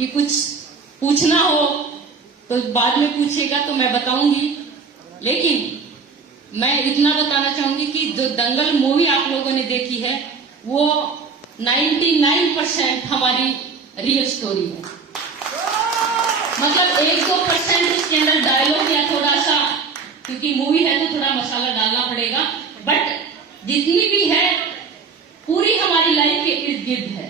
कि कुछ पूछना हो तो बाद में पूछेगा तो मैं बताऊंगी, लेकिन मैं इतना बताना चाहूंगी कि जो दंगल मूवी आप लोगों ने देखी है वो 99% हमारी रियल स्टोरी है। मतलब 1-2% उसके अंदर डायलॉग या थोड़ा सा, क्योंकि मूवी है तो थोड़ा मसाला डालना पड़ेगा, बट जितनी भी है पूरी हमारी लाइफ के इर्द गिर्द है।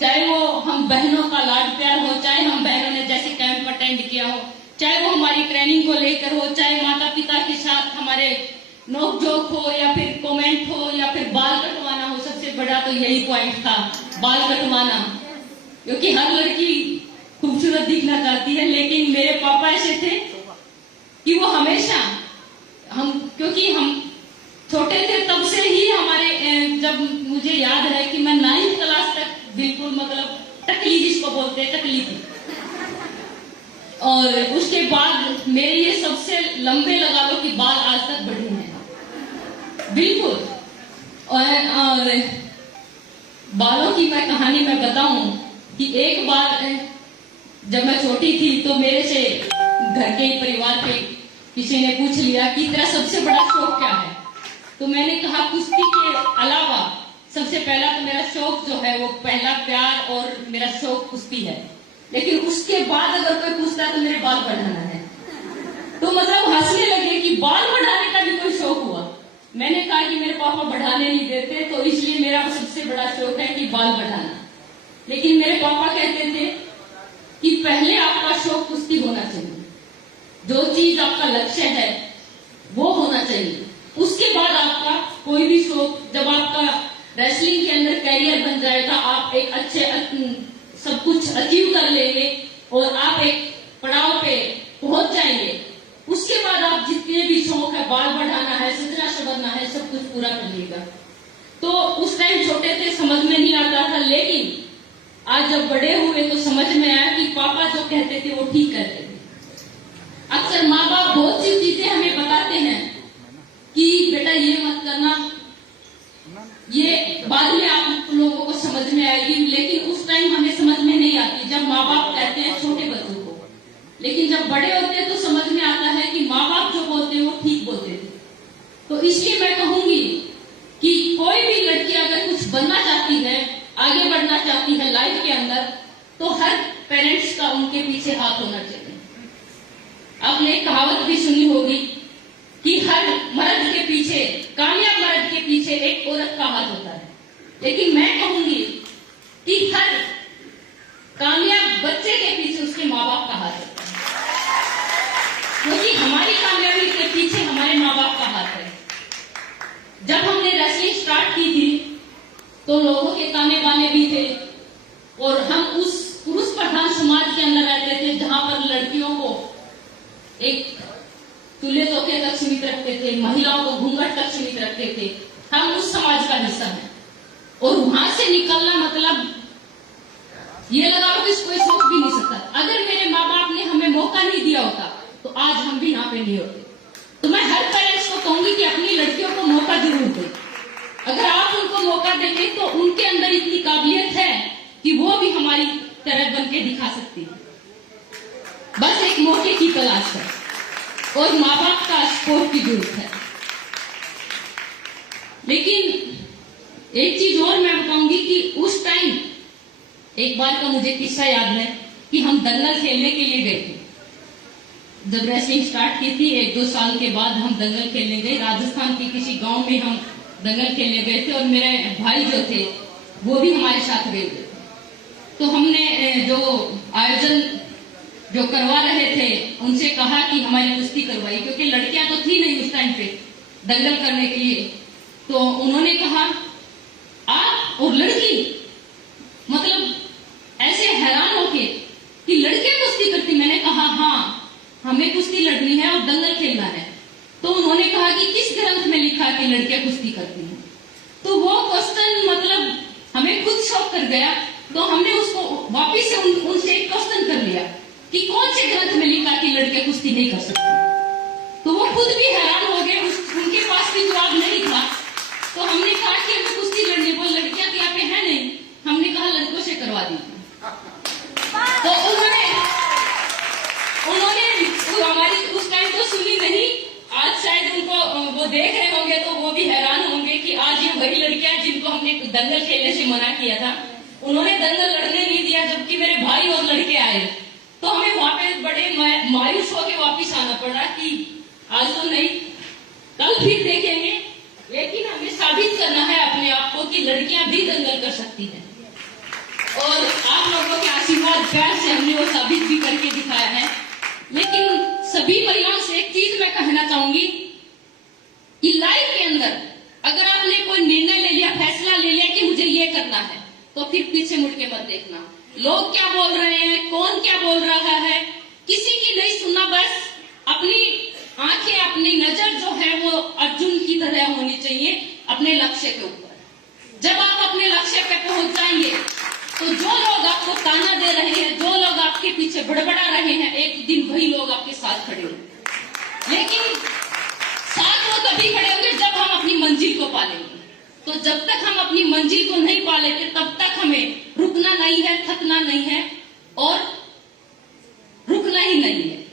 चाहे वो हम बहनों का लाड प्यार हो, चाहे हम बहनों ने जैसे कैंप अटेंड किया हो, चाहे वो हमारी ट्रेनिंग को लेकर हो, चाहे माता पिता के साथ हमारे नोक जोक हो, या फिर कमेंट हो, या फिर बाल कटवाना हो। सबसे बड़ा तो यही पॉइंट था, बाल कटवाना, क्योंकि हर लड़की खूबसूरत दिखना चाहती है। लेकिन मेरे पापा ऐसे थे कि वो हमेशा क्योंकि हम छोटे थे तब से ही हमारे, जब मुझे याद है कि मैं 9th क्लास तक बिल्कुल मतलब टकली, जिसको बोलते हैं टकली थी, और उसके बाद मेरे ये सबसे लंबे लगा लो कि बाल आज तक बढ़े हैं बिल्कुल। और बालों की मैं कहानी में बताऊं कि एक बार जब मैं छोटी थी तो मेरे से घर के परिवार के किसी ने पूछ लिया कि तेरा सबसे बड़ा शौक क्या है, तो मैंने कहा कुश्ती के अलावा सबसे पहला तो मेरा शौक जो है वो पहला प्यार और मेरा शौक कुश्ती है, लेकिन उसके बाद अगर कोई पूछता है तो मेरे बाल बढ़ाना है। तो मतलब हंसने लगे कि बाल बढ़ाने का भी कोई शौक हुआ। मैंने कहा कि मेरे पापा बढ़ाने नहीं देते, तो इसलिए मेरा सबसे बड़ा शौक है कि बाल बढ़ाना। लेकिन मेरे पापा कहते थे कि पहले आपका शौक कुश्ती होना चाहिए, जो चीज आपका लक्ष्य है वो होना चाहिए, उसके बाद आपका कोई भी शौक, जब आपका रेसलिंग के अंदर कैरियर बन जाएगा, आप एक अच्छे सब कुछ अचीव कर लेंगे और आप एक पड़ाव पे पहुंच जाएंगे, उसके बाद आप जितने भी शौक है, बाल बढ़ाना है, सजना संवरना है, सब कुछ पूरा कर लीजिएगा। तो उस टाइम छोटे थे, समझ में नहीं आता था, लेकिन आज जब बड़े हुए तो समझ में आया कि पापा जो कहते थे वो ठीक कहते थे। अक्सर माँ बाप बहुत सी चीजें हमें बताते हैं कि बेटा ये मत करना, ये बाद में आप लोगों को समझ में आएगी, लेकिन उस टाइम हमें समझ में नहीं आती जब माँ बाप कहते हैं छोटे बच्चों को। लेकिन जब बड़े होते हैं तो समझ में आता है कि माँ बाप जो बोलते हैं वो ठीक बोलते थे। तो इसलिए मैं कहूंगी कि कोई भी लड़की अगर कुछ बनना चाहती है, आगे बढ़ना चाहती है लाइफ के अंदर, तो हर पेरेंट्स का उनके पीछे हाथ होना चाहिए। आपने एक कहावत भी सुनी होगी कि हर मर्द के पीछे, कामयाब मर्द के पीछे एक औरत का हाथ होता है, लेकिन मैं कहूंगी कि हर कामयाब बच्चे के पीछे उसके माँ बाप का हाथ होता है, क्योंकि हमारी कामयाबी के पीछे हमारे माँ बाप का हाथ है। जब हमने रेसलिंग स्टार्ट की थी तो लोगों के ताने बाने भी थे, और हम उस पुरुष प्रधान समाज के अंदर रहते थे जहां पर लड़कियों को एक चूल्हे चौके तक सीमित रखते थे, महिलाओं को घूंघट तक सीमित रखते थे। हम उस समाज का हिस्सा हैं, और वहां से निकलना मतलब ये लगा लो कि कोई सोच भी नहीं सकता। अगर मेरे माँ बाप ने हमें मौका नहीं दिया होता तो आज हम भी यहाँ पे नहीं होते। तो मैं हर पेरेंट्स को कहूंगी कि अपनी लड़कियों को मौका जरूर दें। अगर आप उनको मौका देंगे तो उनके अंदर इतनी काबिलियत है कि वो भी हमारी तरह बन के दिखा सकती है। बस एक मौके की तलाश है और माँ बाप का सपोर्ट की जरूरत है। लेकिन एक चीज और मैं बताऊंगी कि उस टाइम एक बार का मुझे किस्सा याद है कि हम दंगल खेलने के लिए गए थे। जब रेसलिंग स्टार्ट की थी 1-2 साल के बाद हम दंगल खेलने गए। राजस्थान के किसी गांव में हम दंगल खेलने गए थे, और मेरे भाई जो थे वो भी हमारे साथ गए थे। तो हमने जो आयोजन जो करवा रहे थे उनसे कहा कि हमारी कुश्ती करवाई, क्योंकि लड़कियां तो थी नहीं उस टाइम पे दंगल करने के लिए। तो उन्होंने कहा आप और लड़की, मतलब ऐसे हैरान होके कि लड़कियां कुश्ती करती। मैंने कहा हाँ, हमें कुश्ती लड़नी है और दंगल खेलना है। तो उन्होंने कहा कि किस ग्रंथ में लिखा कि लड़कियां कुश्ती करती हैं। तो वो क्वेश्चन मतलब हमें खुद शॉक कर गया। तो हमने उसको वापिस से उनसे एक क्वेश्चन कर लिया कि कौन से ग्रंथ में लिखा कि लड़कियां कुश्ती नहीं कर सकती। तो वो खुद भी हैरान हो गए, उनके पास भी जवाब नहीं था। तो हमने कहा कि हमें कुश्ती लड़नी, वो लड़कियां तो यहाँ पे है नहीं। हमने कहा लड़कों से करवा दीजिए। तो उन्होंने हमारी उस टाइम तो सुनी नहीं। आज शायद उनको वो देख रहे होंगे तो वो भी हैरान होंगे कि आज ये वही लड़कियां जिनको हमने दंगल खेलने से मना किया था, उन्होंने दंगल लड़ने नहीं दिया, जबकि मेरे भाई और लड़के आए। तो हमें वहां पे बड़े मायूस होकर वापिस आना पड़ा कि आज तो नहीं, कल फिर देखेंगे, लेकिन हमें साबित करना है अपने आप को कि लड़कियां भी दंगल कर सकती हैं। और आप लोगों के आशीर्वाद प्यार से हमने वो साबित भी करके दिखाया है। लेकिन सभी महिलाओं से एक चीज मैं कहना चाहूंगी कि लाइफ के अंदर अगर आपने कोई निर्णय ले लिया, फैसला ले लिया कि मुझे ये करना है, तो फिर पीछे मुड़ के मत देखना। लोग क्या बोल रहे हैं, कौन क्या बोल रहा है, किसी की नहीं सुनना। बस अपनी आंखें, अपनी नजर जो है वो अर्जुन की तरह होनी चाहिए अपने लक्ष्य के ऊपर। जब आप अपने लक्ष्य पे पहुंच जाएंगे तो जो लोग आपको ताना दे रहे हैं, जो लोग आपके पीछे बड़बड़ा रहे हैं, एक दिन वही लोग आपके साथ खड़े होंगे। लेकिन साथ वो तभी खड़े होंगे जब हम अपनी मंजिल को पालेंगे। तो जब तक हम अपनी मंजिल को नहीं पा लेते तब तक हमें रुकना नहीं है, थकना नहीं है और रुकना ही नहीं है।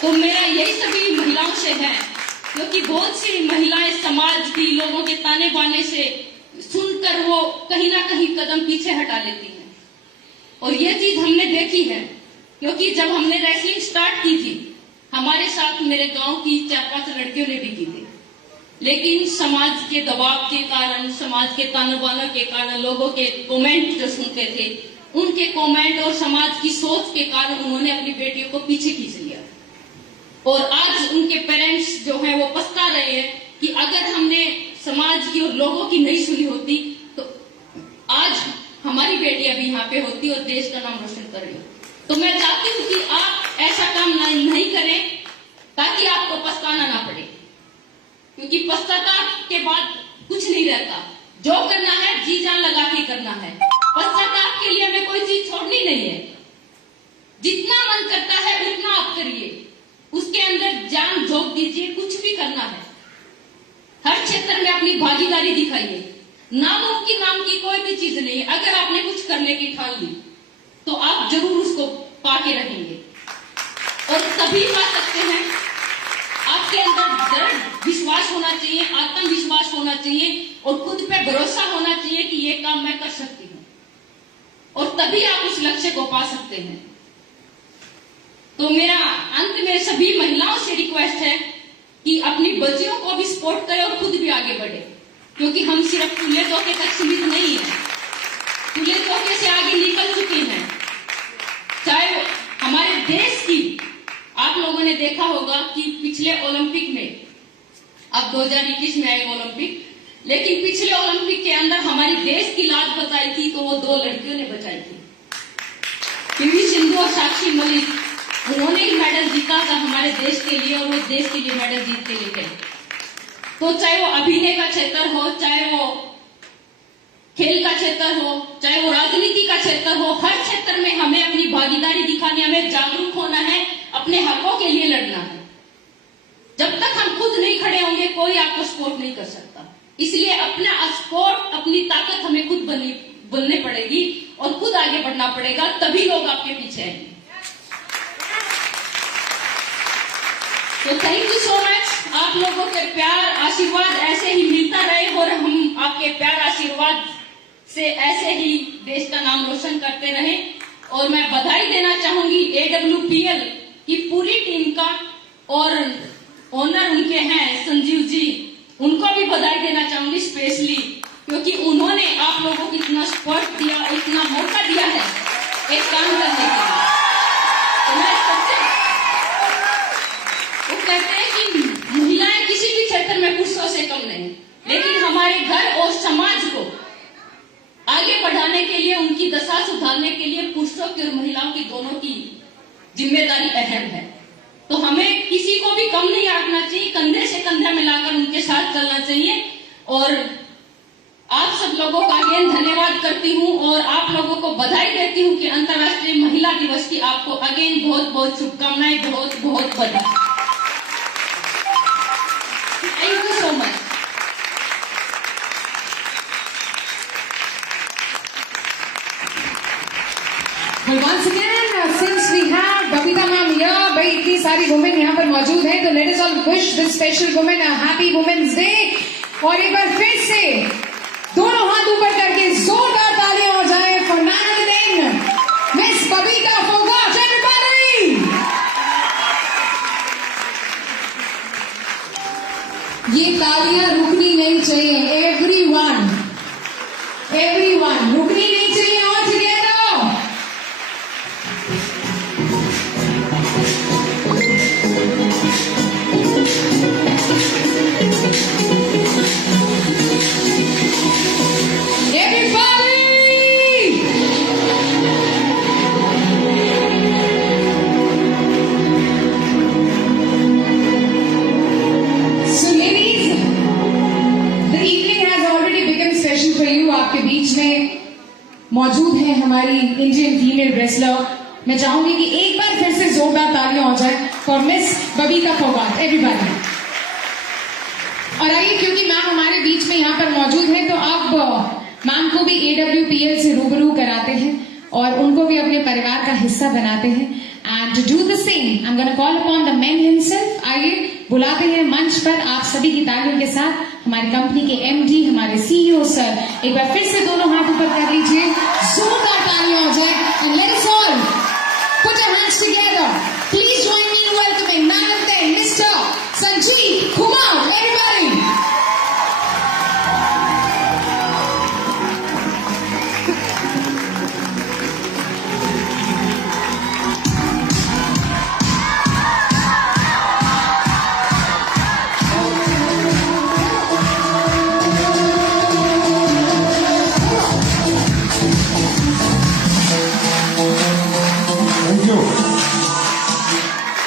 तो मेरा यही सभी महिलाओं से है, क्योंकि बहुत सी महिलाएं समाज की लोगों के ताने बाने से सुनकर वो कहीं ना कहीं कदम पीछे हटा लेती हैं। और ये चीज हमने देखी है, क्योंकि जब हमने रेसलिंग स्टार्ट की थी, हमारे साथ मेरे गांव की 4-5 लड़कियों ने भी की थी। लेकिन समाज के दबाव के कारण, समाज के ताने बाने के कारण, लोगों के कमेंट जो सुनते थे, उनके कमेंट और समाज की सोच के कारण उन्होंने अपनी बेटियों को पीछे खींच लिया। और आज उनके पेरेंट्स जो हैं वो पछता रहे हैं कि अगर हमने समाज की और लोगों की नहीं सुनी होती तो आज हमारी बेटियां भी यहाँ पे होती और देश का नाम रोशन कर रही। तो मैं चाहती हूँ कि आप ऐसा काम नहीं करें ताकि आपको पछताना ना पड़े, क्योंकि पश्चाताप के बाद कुछ नहीं रहता। जो करना है जी जान लगा के करना है। पश्चाताप के लिए हमें कोई चीज छोड़नी नहीं है। जितना मन करता है उतना आप करिए, उसके अंदर जान झोंक दीजिए। कुछ भी करना है, हर क्षेत्र में अपनी भागीदारी दिखाइए। नामुमकिन नाम की कोई भी चीज नहीं है। अगर आपने कुछ करने की ठान ली तो आप जरूर उसको पाके रहेंगे और तभी पा सकते हैं। आपके अंदर दृढ़ विश्वास होना चाहिए, आत्मविश्वास होना चाहिए और खुद पे भरोसा होना चाहिए कि ये काम मैं कर सकती हूँ, और तभी आप उस लक्ष्य को पा सकते हैं। तो मेरा अंत में सभी महिलाओं से रिक्वेस्ट है कि अपनी बच्चियों को भी सपोर्ट करें और खुद भी आगे बढ़े, क्योंकि हम सिर्फ खुले धोखे तक सीमित नहीं है, खुले धोखे से आगे निकल चुके हैं। चाहे हमारे देश की, आप लोगों ने देखा होगा कि पिछले ओलंपिक में, अब 2021 में आए ओलंपिक, लेकिन पिछले ओलंपिक के अंदर हमारे देश की लाज बचाई थी तो वो 2 लड़कियों ने बचाई थी, पीवी सिंधु और साक्षी मलिक। उन्होंने ही मेडल जीता था हमारे देश के लिए और वो देश के लिए मेडल जीत के लेके। तो चाहे वो अभिनय का क्षेत्र हो, चाहे वो खेल का क्षेत्र हो, चाहे वो राजनीति का क्षेत्र हो, हर क्षेत्र में हमें अपनी भागीदारी दिखानी, हमें जागरूक होना है, अपने हकों के लिए लड़ना है। जब तक हम खुद नहीं खड़े होंगे कोई आपको सपोर्ट नहीं कर सकता। इसलिए अपना सपोर्ट, अपनी ताकत हमें खुद बननी पड़ेगी और खुद आगे बढ़ना पड़ेगा, तभी लोग आपके पीछे आएंगे। तो थैंक यू सो मच। आप लोगों के प्यार आशीर्वाद ऐसे ही मिलता रहे और हम आपके प्यार आशीर्वाद से ऐसे ही देश का नाम रोशन करते रहें। और मैं बधाई देना चाहूंगी AWPL की पूरी टीम का, और ओनर उनके हैं संजीव जी, उनको भी बधाई देना चाहूंगी स्पेशली, क्योंकि उन्होंने आप लोगों को इतना सपोर्ट दिया, इतना मौका दिया है एक काम करने के लिए। तो मैं सबसे, वो कहते हैं कि महिलाएं किसी भी क्षेत्र में पुरुषों से कम नहीं, लेकिन हमारे घर और समाज को आगे बढ़ाने के लिए, उनकी दशा सुधारने के लिए पुरुषों की और महिलाओं की दोनों की जिम्मेदारी अहम है। तो हमें किसी को भी कम नहीं आंकना चाहिए, कंधे से कंधा मिलाकर उनके साथ चलना चाहिए। और आप सब लोगों का अगेन धन्यवाद करती हूँ और आप लोगों को बधाई देती हूँ कि अंतर्राष्ट्रीय महिला दिवस की आपको अगेन बहुत बहुत शुभकामनाएं, बहुत बहुत बधाई। Thank you so much. Well, once again, since we have Babita ma'am here, भाई इतनी सारी women यहाँ पर मौजूद हैं, तो let us all wish this special woman a happy Women's Day. और एक बार फिर से दोनों हाथ ऊपर करके जोरदार तालियां हो जाए for none other than Miss Babita Phogat, everybody. ये तालियां रुकनी नहीं चाहिए, everyone, रुकनी नहीं चाहिए, all together. आपके बीच में मौजूद है हमारी इंडियन फीमेल रेसलर. मैं चाहूंगी कि एक बार फिर से जोरदार तालियां हो जाए for miss Babita Phogat, everybody. और आइए, क्योंकि मैम हमारे बीच में यहाँ पर मौजूद है, तो आप मैम को भी AWPL से रूबरू कराते हैं और उनको भी अपने परिवार का हिस्सा बनाते हैं. And to do the same I am gonna call upon the man himself. आइए बुलाते हैं मंच पर आप सभी की तालियों के साथ हमारी कंपनी के MD, हमारे CEO सर. एक बार फिर से दोनों हाथ ऊपर कर लीजिए, जोरदार तालियां हो जाए. And let us all put our hands together. Please join me in welcoming none other than Mr. Sanjeev Kumar, everybody.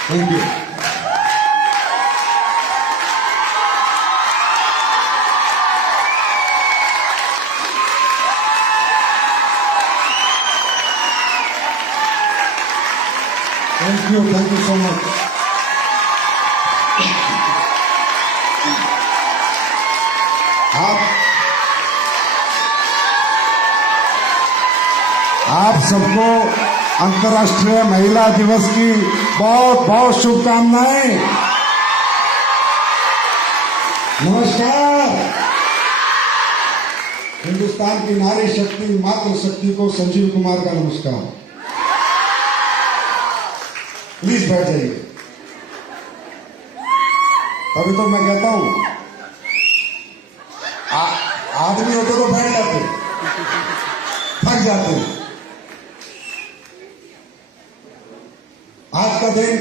Thank you. Thank you so much. आप सबको अंतर्राष्ट्रीय महिला दिवस की बहुत बहुत शुभकामनाएं. नमस्कार. हिंदुस्तान की नारी शक्ति, मातृशक्ति को संजीव कुमार का नमस्कार. प्लीज बैठ जाइए. अभी तो मैं कहता हूं आदमी होते तो बैठ जाते, थक जाते. आज का दिन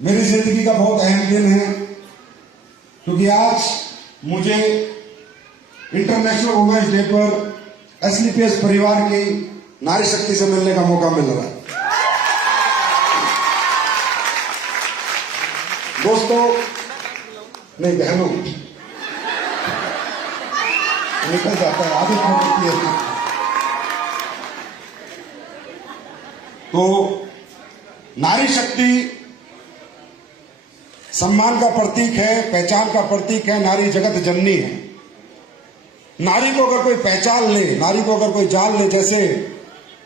मेरी जिंदगी का बहुत अहम दिन है, क्योंकि आज मुझे इंटरनेशनल वुमेन्स डे पर SLPS परिवार की नारी शक्ति से मिलने का मौका मिल रहा है. दोस्तों, नहीं बहनों, निकल जाता है, आदत होती है. तो नारी शक्ति सम्मान का प्रतीक है, पहचान का प्रतीक है. नारी जगत जननी है. नारी को अगर कोई पहचान ले, नारी को अगर कोई जान ले, जैसे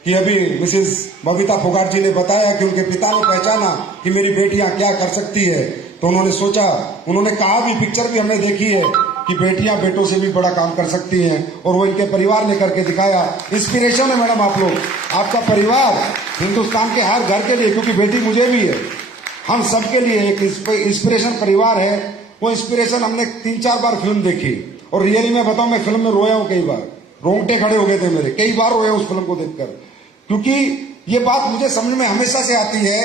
कि अभी मिसेस बबीता फोगाट जी ने बताया कि उनके पिता ने पहचाना कि मेरी बेटियां क्या कर सकती है, तो उन्होंने सोचा, उन्होंने कहा भी, पिक्चर भी हमने देखी है कि बेटियां बेटों से भी बड़ा काम कर सकती हैं, और वो इनके परिवार ने करके दिखाया. इंस्पिरेशन है मैडम आप लोग, आपका परिवार हिंदुस्तान के हर घर के लिए, क्योंकि बेटी मुझे भी है, हम सबके लिए एक इंस्पिरेशन परिवार है. वो इंस्पिरेशन हमने 3-4 बार फिल्म देखी, और रियली मैं बताऊं, मैं फिल्म में रोया हूं कई बार, रोंगटे खड़े हो गए थे मेरे, कई बार रोया उस फिल्म को देखकर. क्योंकि ये बात मुझे समझ में हमेशा से आती है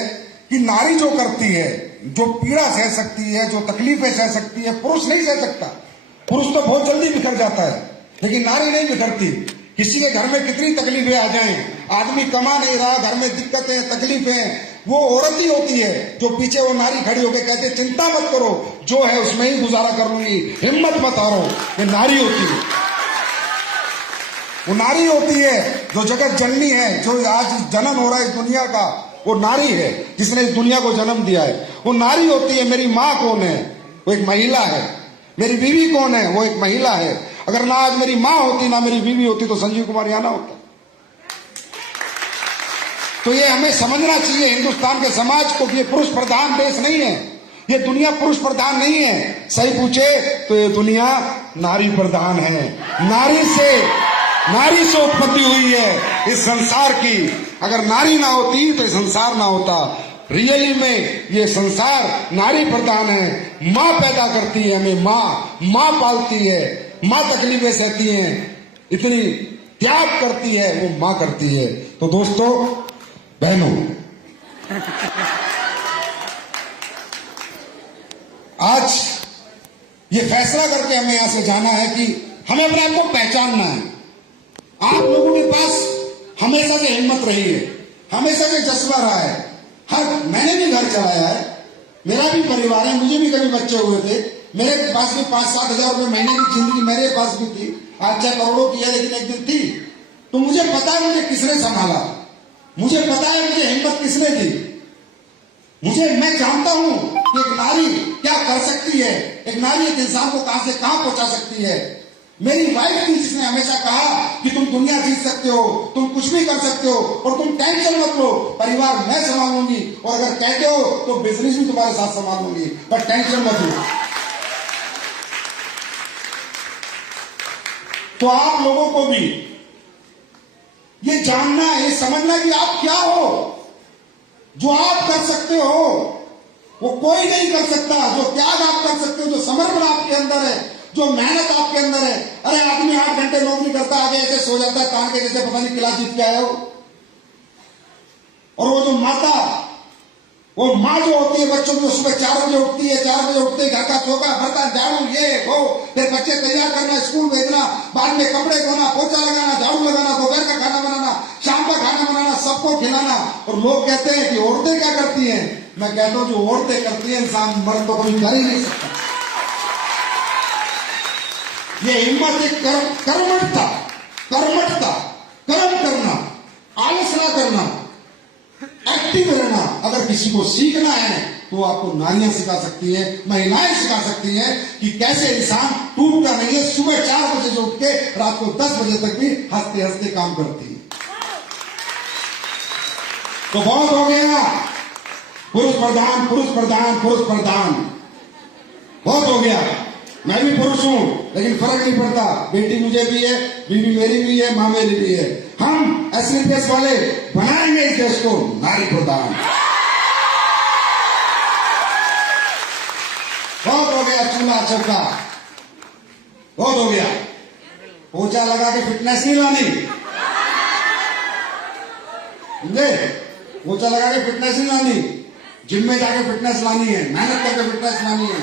कि नारी जो करती है, जो पीड़ा सह सकती है, जो तकलीफें सह सकती है, पुरुष नहीं सह सकता. पुरुष तो बहुत जल्दी बिखर जाता है, लेकिन नारी नहीं बिखरती. किसी के घर में कितनी तकलीफें आ जाएं, आदमी कमा नहीं रहा, घर में दिक्कतें, तकलीफें, वो औरत ही होती है जो पीछे वो नारी खड़ी होकर कहते, चिंता मत करो, जो है उसमें ही गुजारा कर लूंगी, हिम्मत मत हारो. ये नारी होती है. वो नारी होती है जो जगत जननी है, जो आज जन्म हो रहा है इस दुनिया का, वो नारी है जिसने इस दुनिया को जन्म दिया है. वो नारी होती है. मेरी माँ कौन है? वो एक महिला है. मेरी बीवी कौन है? वो एक महिला है. अगर ना आज मेरी माँ होती, ना मेरी बीवी होती, तो संजीव कुमार यहाँ ना होता. तो ये हमें समझना चाहिए हिंदुस्तान के समाज को कि ये पुरुष प्रधान देश नहीं है, ये दुनिया पुरुष प्रधान नहीं है। सही पूछे तो ये दुनिया नारी प्रधान है। नारी से उत्पत्ति हुई है इस संसार की। अगर नारी ना होती तो ये संसार ना होता। रियली में ये संसार नारी प्रधान है। माँ पैदा करती है हमें, माँ पालती है, माँ तकलीफें सहती है, इतनी त्याग करती है, वो माँ करती है। तो दोस्तों, बहनों, आज ये फैसला करके हमें यहां से जाना है कि हमें अपने आप को पहचानना है। आप लोगों के पास हमेशा से हिम्मत रही है, हमेशा से जज्बा रहा है। मैंने भी घर चलाया है, मेरा भी परिवार है, मुझे भी कभी बच्चे हुए थे, मेरे पास भी 5-7 हजार रुपए महीने की जिंदगी मेरे पास भी थी। आज 6 करोड़ों की है, लेकिन एक दिन थी। तो मुझे पता है मुझे किसने संभाला, मुझे पता है मुझे हिम्मत किसने दी। मैं जानता हूं कि एक नारी क्या कर सकती है, एक नारी एक इंसान को कहां से कहां पहुंचा सकती है। मेरी वाइफ थी जिसने हमेशा कहा कि तुम दुनिया जीत सकते हो, तुम कुछ भी कर सकते हो और तुम टेंशन मत लो, परिवार मैं संभालूंगी, और अगर कहते हो तो बिजनेस भी तुम्हारे साथ संभालूंगी, पर टेंशन मत लो। तो आप लोगों को भी ये जानना है, ये समझना कि आप क्या हो। जो आप कर सकते हो वो कोई नहीं कर सकता। जो त्याग आप कर सकते हो, जो समर्पण आपके अंदर है, जो मेहनत आपके अंदर है। अरे आदमी 8 घंटे नौकरी करता, आगे ऐसे सो जाता है तान के जैसे पता नहीं किला जीत के आया हो। और वो जो माँ जो होती है बच्चों की, सुबह 4 बजे उठती है, 4 बजे उठते ही घर का चौका बर्तन झाड़ू ये वो, फिर बच्चे तैयार करना, स्कूल भेजना, बाद में कपड़े धोना, पोछा लगाना, झाड़ू लगाना, दोपहर का खाना बनाना, शाम का खाना बनाना, सबको खिलाना। और लोग कहते हैं कि औरतें क्या करती हैं। मैं कहता हूं जो औरतें करती हैं इंसान मर्द तो कभी कर ही नहीं सकता। ये हिम्मत एक कर्मठता, कर्म करना, आलस ना करना, एक्टिव रहना। अगर किसी को सीखना है तो आपको नारियां सिखा सकती है, महिलाएं सिखा सकती हैं कि कैसे इंसान टूटता नहीं है। सुबह 4 बजे से उठ के रात को 10 बजे तक भी हंसते हंसते काम करती है। तो बहुत हो गया पुरुष प्रधान, बहुत हो गया। मैं भी पुरुष हूं, लेकिन फर्क नहीं पड़ता। बेटी मुझे भी है, बीवी मेरी भी है, माँ मेरी भी है। हम एसलीपीएस वाले बनाएंगे इस देश को नारी प्रधान। बहुत हो गया चूल्हा चौका, बहुत हो गया। पोछा लगा के फिटनेस नहीं लानी, समझे? पोछा लगा के फिटनेस नहीं लानी, जिम में जाके फिटनेस लानी है, मेहनत करके फिटनेस लानी है।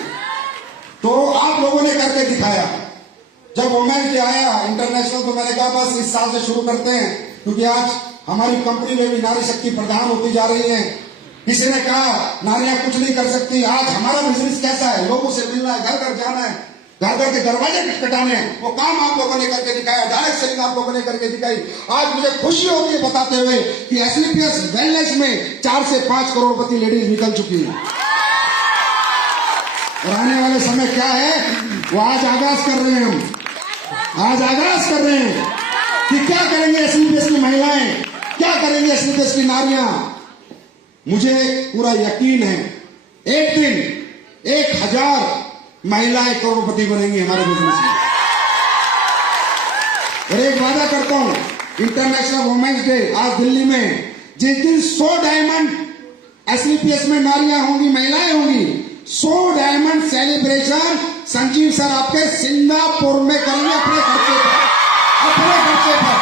तो आप लोगों ने करके दिखाया। जब वुमेन्स डे आया इंटरनेशनल, तो मैंने कहा बस इस साल से शुरू करते हैं, क्योंकि आज हमारी कंपनी में भी नारी शक्ति प्रधान होती जा रही है। किसी ने कहा नारियां कुछ नहीं कर सकती। आज हमारा बिजनेस कैसा है, लोगों से मिलना है, घर घर जाना है, घर घर के दरवाजे खटखटाने हैं। वो काम आप लोगों ने करके दिखाया, डायरेक्ट सेलिंग आप लोगों ने करके दिखाई। आज मुझे खुशी होती है बताते हुए कि एसलीपीएस वेलनेस में 4 से 5 करोड़पति लेडीज निकल चुकी है। और आने वाले समय क्या है वो आज आगाज कर रहे हैं। हम आज आगाज कर रहे हैं कि क्या करेंगे एसलीपीएस की महिलाएं, क्या करेंगे एसलीपीएस की नारियां। मुझे पूरा यकीन है एक दिन 1000 महिलाएं करोड़पति बनेंगी हमारे बिजनेस में। और एक वादा करता हूं, इंटरनेशनल वुमेन्स डे आज दिल्ली में, जिस दिन 100 डायमंड एसलीपीएस में नारियां होंगी, महिलाएं होंगी, 100 डायमंड सेलिब्रेशन संजीव सर आपके सिंगापुर में करेंगे अपने खर्चे पर।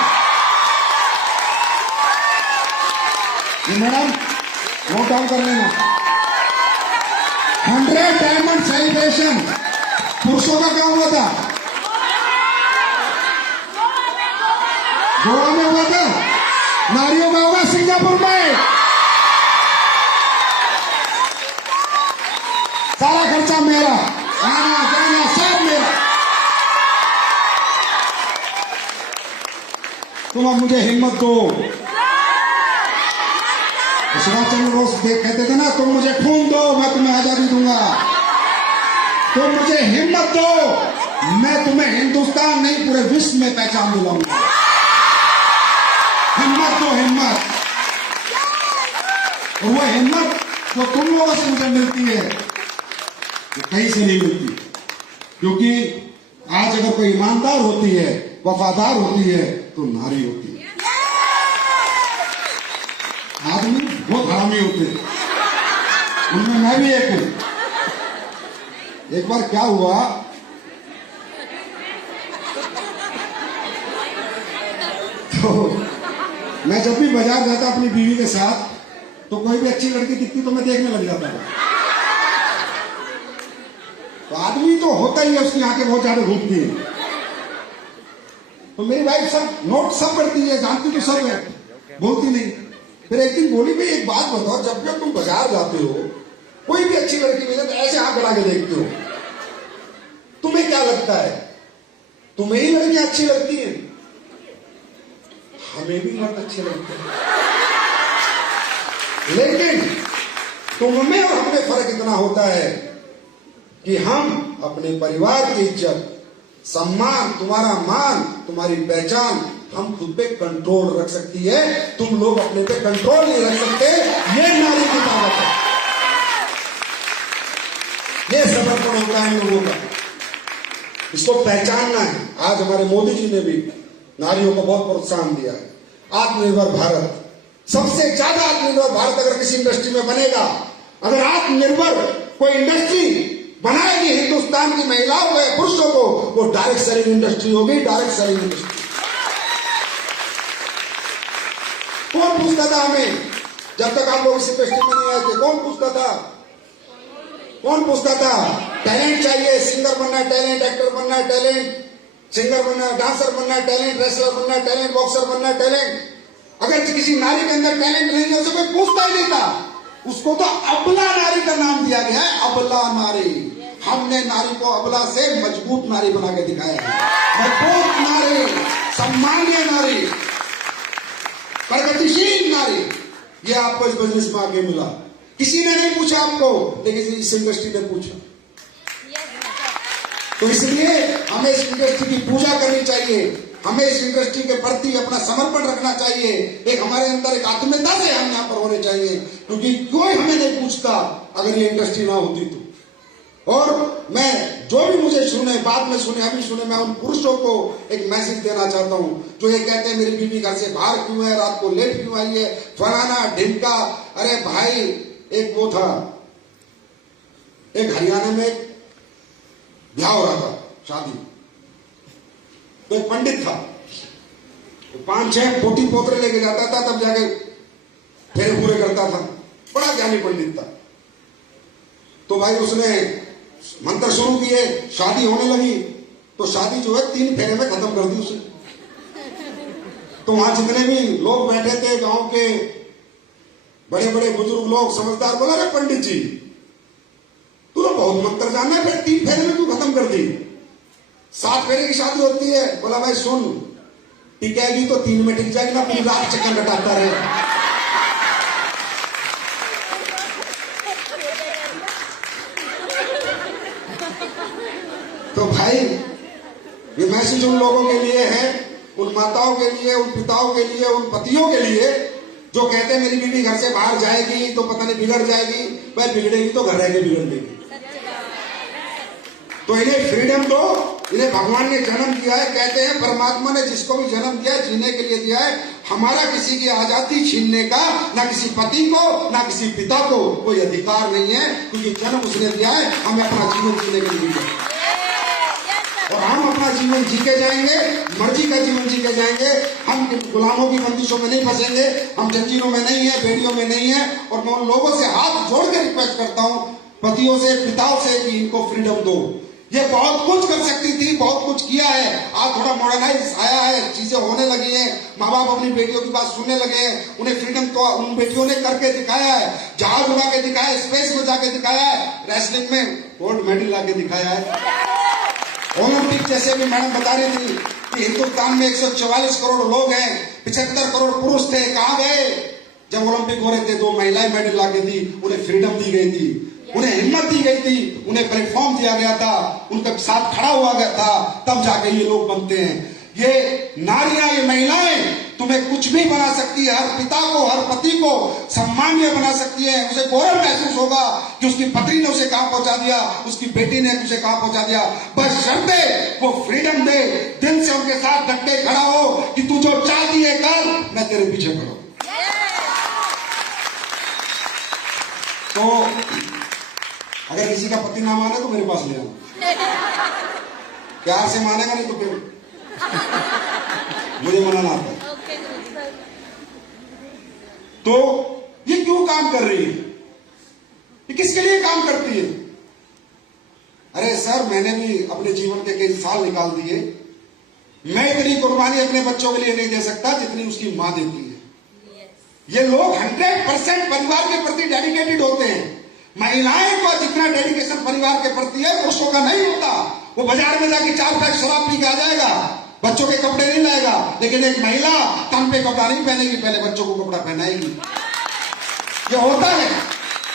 मैडम नोट डाउन कर लेना, 100 डायमंड सेलिब्रेशन। पुरुषों का क्या हुआ था? गोवा में हुआ था, नारियों का होगा सिंगापुर में। सारा खर्चा मेरा, आना जाना सब मेरा। तुम अब मुझे हिम्मत दो। सुभाष चंद्र बोस कहते थे ना, तुम मुझे खून दो मैं तुम्हें आजादी दूंगा। तुम मुझे हिम्मत दो, मैं तुम्हें हिंदुस्तान नहीं पूरे विश्व में पहचान दिलाऊंगा। हिम्मत दो, हिम्मत। और वो हिम्मत जो तुम लोगों से मुझे मिलती है वो कहीं से नहीं मिलती, क्योंकि आज अगर कोई ईमानदार होती है, वफादार होती है, तो नारी होती है। आदमी बहुत हरामी होते हैं, उनमें मैं भी एक हूं। एक बार क्या हुआ, तो मैं जब भी बाजार जाता अपनी बीवी के साथ, तो कोई भी अच्छी लड़की दिखती तो मैं देखने लग जाता था। तो आदमी तो होता ही है, उसकी आंखें बहुत ज्यादा घूमती है। तो मेरी वाइफ सब नोट सब करती है, जानती तो सब है, बोलती नहीं। फिर एक दिन बोली, भाई एक बात बताओ, जब भी तुम बाजार जाते हो, कोई भी अच्छी लड़की मिले तो ऐसे आंख बढ़ा के देखते हो, तुम्हें क्या लगता है तुम्हें ही लड़कियां अच्छी लगती है? हमें भी मर्द अच्छे लगते हैं, लेकिन तुम में और हमें फर्क इतना होता है कि हम अपने परिवार की इज्जत, सम्मान, तुम्हारा मान, तुम्हारी पहचान हम खुद पे कंट्रोल रख सकती है, तुम लोग अपने पे कंट्रोल नहीं रख सकते। ये नारी की ताकत है, ये समर्पण होता है लोगों का, इसको पहचानना है। आज हमारे मोदी जी ने भी नारियों को बहुत प्रोत्साहन दिया है। आत्मनिर्भर भारत, सबसे ज्यादा आत्मनिर्भर भारत अगर किसी इंडस्ट्री में बनेगा, अगर आत्मनिर्भर कोई इंडस्ट्री बनाएगी हिंदुस्तान की महिलाओं को, पुरुषों को, वो डायरेक्ट सेलिंग इंडस्ट्री होगी, डायरेक्ट सेलिंग इंडस्ट्री। कौन पूछता था हमें, जब तक आप लोग इस इंडस्ट्री में नहीं आए थे, कौन पूछता था? कौन पूछता था? टैलेंट चाहिए, सिंगर बनना है टैलेंट, एक्टर बनना है टैलेंट, सिंगर बनना है, डांसर बनना है टैलेंट, रेसलर बनना है टैलेंट, बॉक्सर बनना है टैलेंट। अगर किसी नारी के अंदर टैलेंट नहीं है, उसे कोई पूछता ही नहीं था। उसको तो अबला नारी का नाम दिया गया है, अबला नारी। हमने नारी को अबला से मजबूत नारी बना के दिखाया है, मजबूत नारी, सम्मानीय नारी, प्रगतिशील नारी। ये आपको इस बिजनेस में आगे मिला, किसी ने नहीं पूछा आपको, लेकिन इस इंडस्ट्री ने पूछा। तो इसलिए हमें इस इंडस्ट्री की पूजा करनी चाहिए, हमें इस इंडस्ट्री के प्रति अपना समर्पण रखना चाहिए। एक हमारे अंदर एक आत्मीयता से हम यहाँ पर होने चाहिए, क्योंकि कोई हमें नहीं पूछता अगर ये इंडस्ट्री ना होती तो। और मैं जो भी मुझे सुने, बाद में सुने, अभी सुने, मैं उन पुरुषों को एक मैसेज देना चाहता हूं जो ये कहते हैं मेरी बीवी घर से बाहर क्यों है, रात को लेट क्यों आई है, फलाना ढिमका। अरे भाई, एक वो था, एक हरियाणा में एक ब्याह हो रहा था, शादी, तो एक पंडित था, 5-6 पोती पोतरे लेके जाता था, तब जाके फेरे पूरे करता था, बड़ा ज्ञानी पंडित था। तो भाई उसने मंत्र शुरू किए, शादी होने लगी, तो शादी जो है 3 फेरे में खत्म कर दी उसने। तो वहां जितने भी लोग बैठे थे, गांव के बड़े बड़े बुजुर्ग लोग, समझदार, बोला, अरे पंडित जी तू तो बहुत मंत्र जाना है, फिर 3 फेरे में क्यों खत्म कर दी? 7 फेरे की शादी होती है। बोला, भाई सुन, टिकेगी तो 3 में टिक जाएगी ना, पूरी रात चक्कर कटाता रहे। तो भाई ये मैसेज उन लोगों के लिए है, उन माताओं के लिए, उन पिताओं के लिए, उन पतियों के लिए जो कहते हैं मेरी बीवी घर से बाहर जाएगी तो पता नहीं बिगड़ जाएगी। भाई बिगड़ेगी तो घर रह के बिगड़ देगी। तो इन्हें फ्रीडम दो, इन्हें भगवान ने जन्म दिया है। कहते हैं परमात्मा ने जिसको भी जन्म दिया है जीने के लिए दिया है। हमारा किसी की आजादी छीनने का ना किसी पति को ना किसी पिता को कोई अधिकार नहीं है, क्योंकि जन्म उसने दिया है, हमें अपना जीवन जीने के लिए दिया है। और हम अपना जीवन जी के जाएंगे, मर्जी का जीवन जी के जाएंगे। हम गुलामों की बंदिशों में नहीं फंसेंगे, हम जंजीरों में नहीं है, बेड़ियों में नहीं है। और मैं उन लोगों से हाथ जोड़ के रिक्वेस्ट करता हूं, पतियों से, पिताओं से, कि इनको फ्रीडम दो। ये बहुत कुछ कर सकती थी, बहुत कुछ किया है, आज थोड़ा मॉडर्नाइज आया है, चीजें होने लगी हैं, माँ बाप अपनी बेटियों की बात सुनने लगे हैं, उन्हें फ्रीडम तो उन बेटियों ने करके दिखाया है, जहाज उड़ा के दिखाया है, स्पेस में जाके दिखाया है, रेसलिंग में गोल्ड मेडल ला के दिखाया है। ओलंपिक जैसे भी मैडम बता रही थी कि हिंदुस्तान में 144 करोड़ लोग हैं, 75 करोड़ पुरुष थे, कहां गए? जब ओलंपिक हो रहे थे 2 महिलाएं मेडल ला के दी, उन्हें फ्रीडम दी गई थी, उन्हें हिम्मत दी गई थी, उन्हें प्लेटफॉर्म दिया गया था, उनके साथ खड़ा हुआ गया था, तब जाके ये लोग बनते हैं। ये नारियां, ये महिलाएं तुम्हें कुछ भी बना सकती है। हर पिता को, हर पति को सम्मानीय बना सकती है। उसे गौरव महसूस होगा कि उसकी पत्नी ने उसे कहां पहुंचा दिया, उसकी बेटी ने उसे कहां पहुंचा दिया। बस शर्ते वो फ्रीडम दे, दिल से उनके साथ डट के खड़ा हो कि तू जो चाहती है कर, मैं तेरे पीछे खड़ा। तो अगर किसी का पति ना माने तो मेरे पास ले आना, प्यार से मानेगा, नहीं तो फिर मुझे मनाना आता है। तो ये क्यों काम कर रही है, ये किसके लिए काम करती है? अरे सर, मैंने भी अपने जीवन के कई साल निकाल दिए। मैं इतनी कुर्बानी अपने बच्चों के लिए नहीं दे सकता जितनी उसकी मां देती है। ये लोग 100% परिवार के प्रति डेडिकेटेड होते हैं। महिलाएं को जितना डेडिकेशन परिवार के प्रति है पुरुषों का नहीं होता। वो बाजार में जाके 4 पैक शराब पी के आ जाएगा, बच्चों के कपड़े नहीं लाएगा। लेकिन एक महिला तन पे कपड़ा नहीं पहनेगी, पहले बच्चों को कपड़ा पहनाएगी। ये होता है,